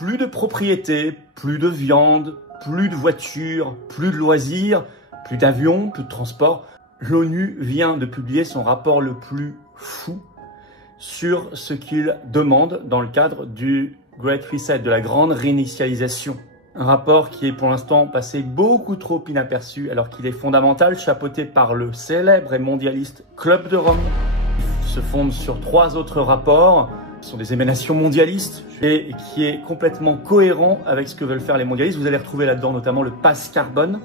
Plus de propriété, plus de viande, plus de voitures, plus de loisirs, plus d'avions, plus de transport. L'ONU vient de publier son rapport le plus fou sur ce qu'il demande dans le cadre du Great Reset, de la grande réinitialisation. Un rapport qui est pour l'instant passé beaucoup trop inaperçu alors qu'il est fondamental, chapeauté par le célèbre et mondialiste Club de Rome. Il se fonde sur 3 autres rapports qui sont des émanations mondialistes et qui est complètement cohérent avec ce que veulent faire les mondialistes. Vous allez retrouver là-dedans notamment le pass carbone,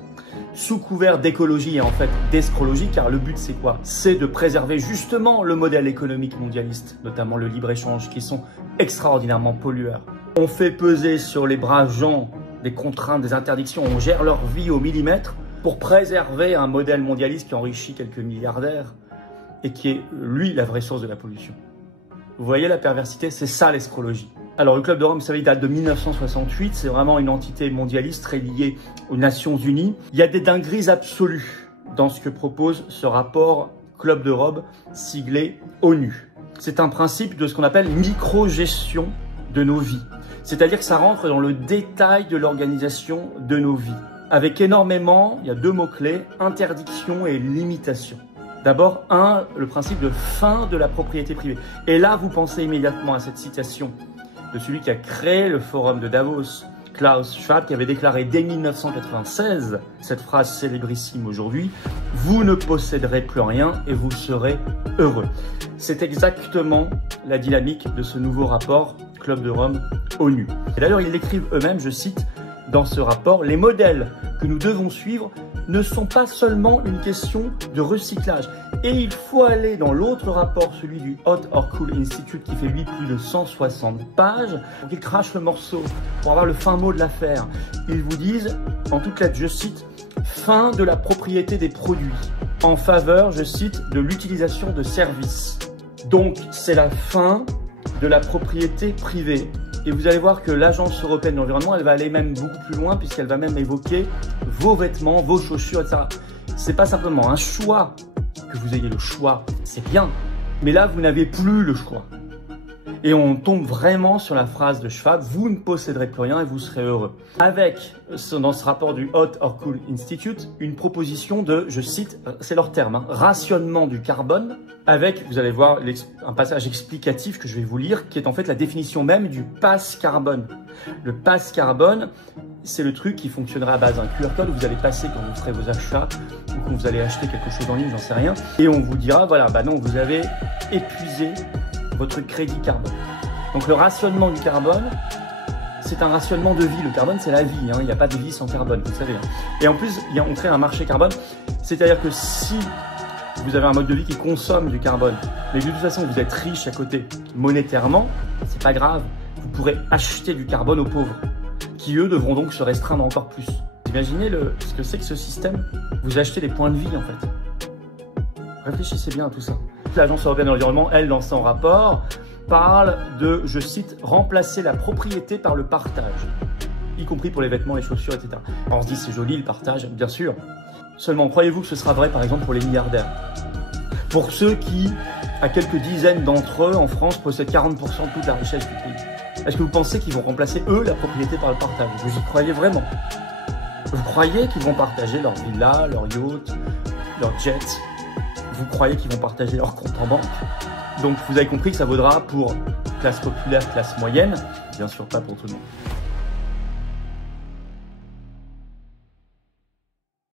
sous couvert d'écologie et en fait d'escrologie, car le but c'est quoi? C'est de préserver justement le modèle économique mondialiste, notamment le libre-échange, qui sont extraordinairement pollueurs. On fait peser sur les braves gens des contraintes, des interdictions, on gère leur vie au millimètre pour préserver un modèle mondialiste qui enrichit quelques milliardaires et qui est, lui, la vraie source de la pollution. Vous voyez la perversité? C'est ça l'escrologie. Alors le Club de Rome, vous savez, il date de 1968, c'est vraiment une entité mondialiste très liée aux Nations Unies. Il y a des dingueries absolues dans ce que propose ce rapport Club de Rome siglé ONU. C'est un principe de ce qu'on appelle micro-gestion de nos vies. C'est-à-dire que ça rentre dans le détail de l'organisation de nos vies. Avec énormément, il y a 2 mots-clés, interdiction et limitation. D'abord, le principe de fin de la propriété privée. Et là, vous pensez immédiatement à cette citation de celui qui a créé le forum de Davos, Klaus Schwab, qui avait déclaré dès 1996 cette phrase célébrissime aujourd'hui: « Vous ne posséderez plus rien et vous serez heureux ». C'est exactement la dynamique de ce nouveau rapport Club de Rome ONU. Et d'ailleurs, ils l'écrivent eux-mêmes, je cite dans ce rapport: « Les modèles que nous devons suivre ne sont pas seulement une question de recyclage. » Et il faut aller dans l'autre rapport, celui du Hot or Cool Institute, qui fait lui plus de 160 pages. Donc ils crachent le morceau pour avoir le fin mot de l'affaire. Ils vous disent, en toutes lettres, je cite, « Fin de la propriété des produits en faveur, je cite, de l'utilisation de services. » Donc c'est la fin de la propriété privée. Et vous allez voir que l'Agence européenne de l'environnement, elle va aller même beaucoup plus loin puisqu'elle va même évoquer vos vêtements, vos chaussures, etc. C'est pas simplement un choix, que vous ayez le choix, c'est bien. Mais là, vous n'avez plus le choix. Et on tombe vraiment sur la phrase de Schwab, vous ne posséderez plus rien et vous serez heureux. Avec, dans ce rapport du Hot or Cool Institute, une proposition de, je cite, c'est leur terme, hein, rationnement du carbone, avec, vous allez voir, un passage explicatif que je vais vous lire, qui est en fait la définition même du pass carbone. Le pass carbone, c'est le truc qui fonctionnera à base d'un QR code où vous allez passer quand vous ferez vos achats ou quand vous allez acheter quelque chose en ligne, j'en sais rien. Et on vous dira, voilà, bah non, vous avez épuisé votre crédit carbone. Donc le rationnement du carbone, c'est un rationnement de vie. Le carbone, c'est la vie, hein. Il n'y a pas de vie sans carbone, vous savez. Hein. Et en plus, on crée un marché carbone. C'est-à-dire que si vous avez un mode de vie qui consomme du carbone, mais de toute façon, vous êtes riche à côté monétairement, c'est pas grave. Vous pourrez acheter du carbone aux pauvres, qui eux devront donc se restreindre encore plus. Imaginez ce que c'est que ce système. Vous achetez des points de vie, en fait. Réfléchissez bien à tout ça. L'Agence européenne de l'environnement, elle, dans son rapport, parle de, je cite, remplacer la propriété par le partage, y compris pour les vêtements, les chaussures, etc. Alors on se dit, c'est joli le partage, bien sûr. Seulement, croyez-vous que ce sera vrai, par exemple, pour les milliardaires? Pour ceux qui, à quelques dizaines d'entre eux, en France, possèdent 40% de toute la richesse du pays. Est-ce que vous pensez qu'ils vont remplacer, eux, la propriété par le partage? Vous y croyez vraiment? Vous croyez qu'ils vont partager leur villa, leur yacht, leur jet? Vous croyez qu'ils vont partager leur compte en banque? Donc vous avez compris que ça vaudra pour classe populaire, classe moyenne, bien sûr pas pour tout le monde.